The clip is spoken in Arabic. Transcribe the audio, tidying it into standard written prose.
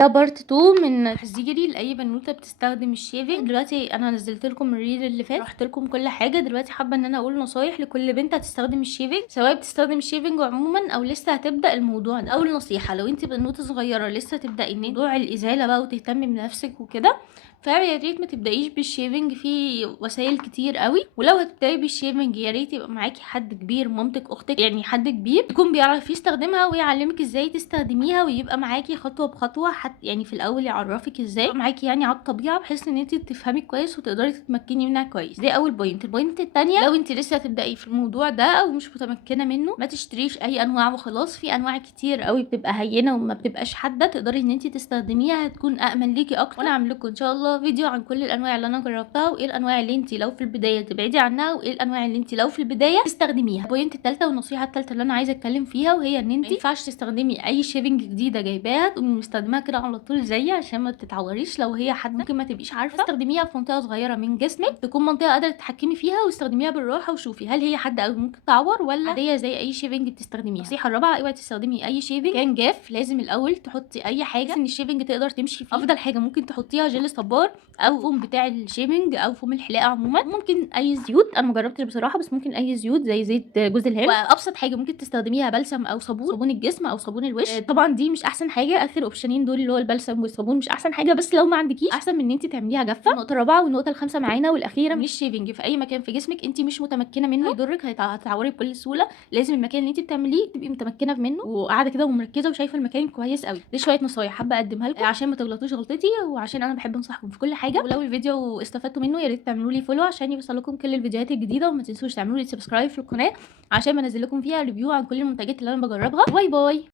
ده بارت 2 من تحذيري لاي بنوته بتستخدم الشيفنج. دلوقتي انا نزلت لكم الريل اللي فات، رحت لكم كل حاجه. دلوقتي حابه ان انا اقول نصايح لكل بنت هتستخدم الشيفنج، سواء بتستخدم الشيفنج عموما او لسه هتبدا الموضوع ده. اول نصيحه، لو انت بنوته صغيره لسه تبداي ان موضوع الازاله بقى وتهتمي بنفسك وكده، فيا ريت ما تبدايش بالشيفنج، في وسائل كتير قوي. ولو هتبداي بالشيفنج يا ريت يبقى معاكي حد كبير، مامتك، اختك، يعني حد كبير يكون بيعرف يستخدمها ويعلمك ازاي تستخدميها، ويبقى معاكي خطوه بخطوه، حتى يعني في الاول يعرفك ازاي، يبقى معاكي يعني على الطبيعه، بحيث ان انت تفهمي كويس وتقدري تتمكني منها كويس. دي اول بوينت. البوينت الثانيه، لو انت لسه هتبداي في الموضوع ده او مش متمكنه منه، ما تشتريش اي انواع وخلاص. في انواع كتير قوي بتبقى هينه وما بتبقاش حاده، تقدري ان انت تستخدميها، هتكون امن ليكي اكتر. وانا عامله لكم ان شاء الله فيديو عن كل الانواع اللي انا جربتها، وايه الانواع اللي انت لو في البدايه تبعدي عنها، وايه الانواع اللي انت لو في البدايه تستخدميها. البوينت الثالثه والنصيحه الثالثه اللي انا عايزه اتكلم فيها، وهي ان انت ما ينفعش تستخدمي اي شيفنج جديده جايباها تقومي مستخدماها كده على طول زيي، عشان ما تتعوريش. لو هي حد ممكن ما تبقيش عارفه، استخدميها في منطقه صغيره من جسمك، تكون منطقه قادره تتحكمي فيها، واستخدميها بالراحه وشوفي هل هي حد او ممكن تعور ولا عاديه زي اي شيفنج بتستخدميها. النصيحه الرابعه، اوعي تستخدمي اي شيفنج كان جاف. لازم الاول تحطي اي حاجه ان الشيفنج تقدر تمشي فيه. افضل حاجه ممكن تحطيها جل صبار او فوم بتاع الشيفنج او فوم الحلاقه عموما. ممكن اي زيوت، انا ما جربتش بصراحه، بس ممكن اي زيوت زي زيت جوز الهند. وابسط حاجه ممكن تستخدميها بلسم او صابون الجسم او صابون الوش. طبعا دي مش احسن حاجه، اخر اوبشنين دول اللي هو البلسم والصابون مش احسن حاجه، بس لو ما عندكيش احسن من ان انت تعمليها جافه. النقطه الرابعه والنقطه الخامسه معانا والاخيره، من الشيفنج في اي مكان في جسمك انت مش متمكنه منه، هيضرك، هتعوري بكل سهوله. لازم المكان اللي انت بتعمليه تبقي متمكنه منه وقاعده كده ومركزه وشايفه المكان كويس قوي. دي شويه نصايح حابه اقدمها لكم عشان ما تغلطوش غلطتي، وعشان انا بحب انصحكم في كل حاجه. ولو الفيديو استفدتوا منه يا ريت تعملوا لي فولو عشان يوصلكم كل الفيديوهات الجديده، وما تنسوش تعملوا لي سبسكرايب في القناه عشان بنزل لكم فيها ريفيو عن كل المنتجات اللي انا بجربها. باي باي.